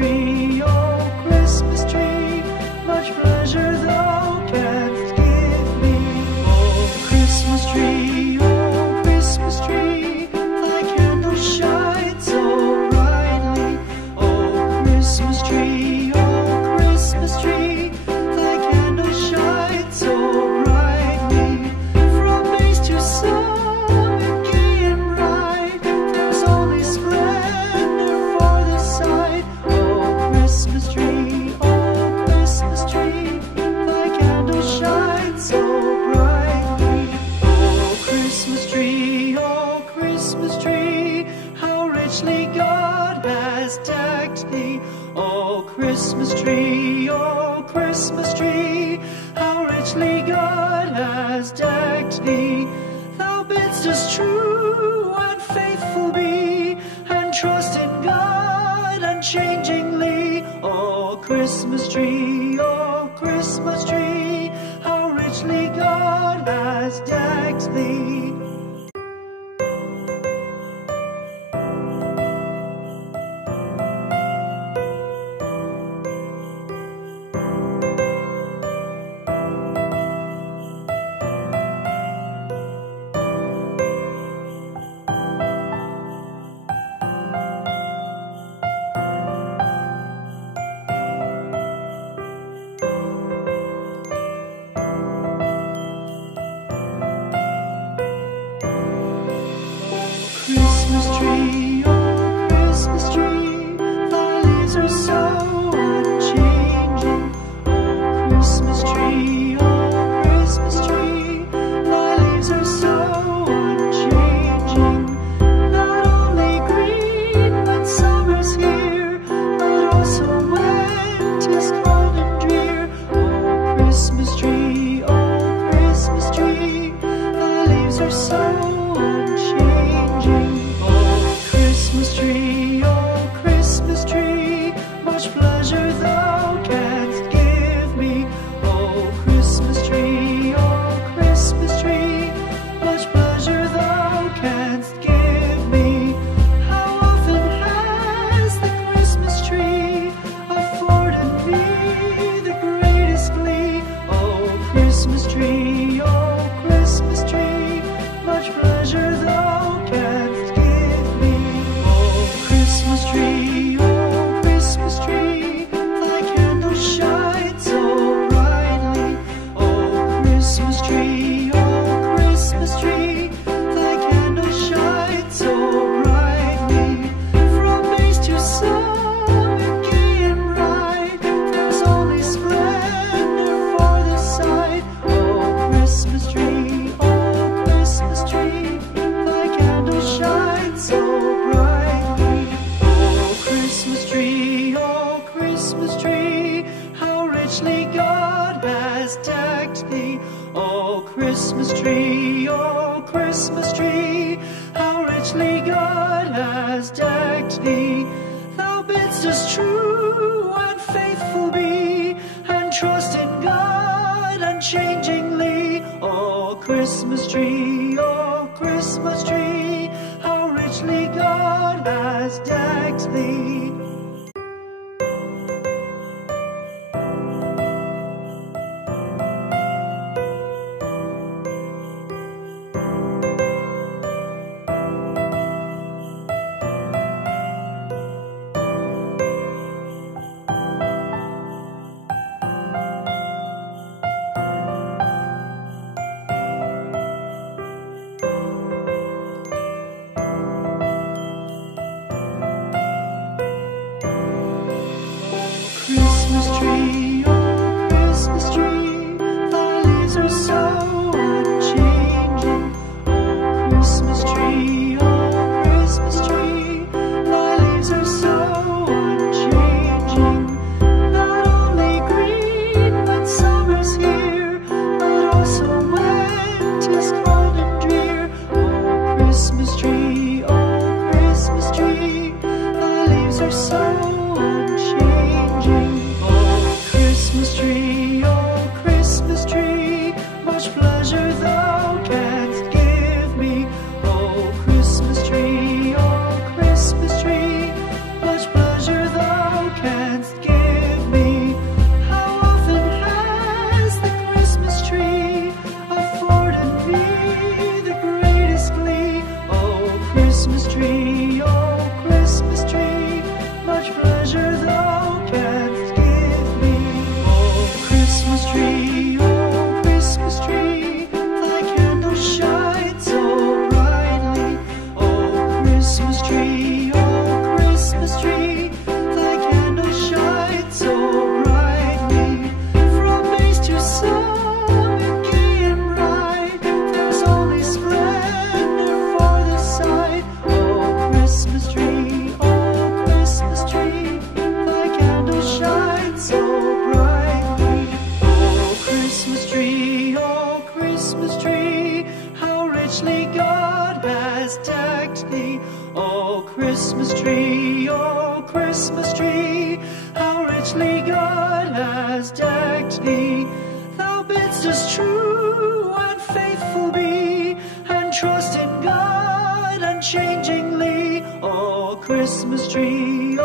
tree, oh Christmas tree, much pleasure thou canst give me. Oh Christmas tree, thy candle shines so brightly. Oh Christmas tree, thy candle shines so brightly. From base to summit, gay and bright, there's only splendor for the sight. Oh Christmas tree, thy candle shines so brightly. Oh Christmas tree, how richly God has decked thee. Oh Christmas tree, how richly God has decked thee. Thou bidst us true and faithful be, and trust in God unchangingly. Oh Christmas tree, how richly God has decked thee. Christmas tree, oh Christmas tree, thy leaves are so unchanging. Oh Christmas tree, thy leaves are so unchanging. Not only green when summer's here, but also when 'tis cold and drear. Oh Christmas tree, thy leaves are so unchanging. Christmas tree, much pleasure thou canst give me. Oh Christmas tree, much pleasure thou canst give me. How often has the Christmas tree afforded me the greatest glee? Oh Christmas tree, much pleasure thou canst give me. Oh Christmas tree, thy candle shines so brightly. Oh Christmas tree, thy candle shines so brightly. From base to summit, gay and bright, there's only splendor for the sight. Oh Christmas tree, thy candle shines so brightly. Oh Christmas tree, how richly God has decked thee. Oh Christmas tree, how richly God has decked thee. Thou bidst us true and faithful be, and trust in God unchangingly. Oh Christmas tree, how richly God has decked thee. Christmas tree, thy leaves are so unchanging. Oh Christmas tree, thy leaves are so unchanging. Not only green when summer's here, but also when 'tis cold and drear. Oh Christmas tree, thy leaves are so unchanging. Oh Christmas tree, much pleasure thou canst give me. Oh Christmas tree, much pleasure thou canst Christmas tree, how richly God has decked thee. Thou bidst us true and faithful be, and trust in God unchangingly. Oh, Christmas tree,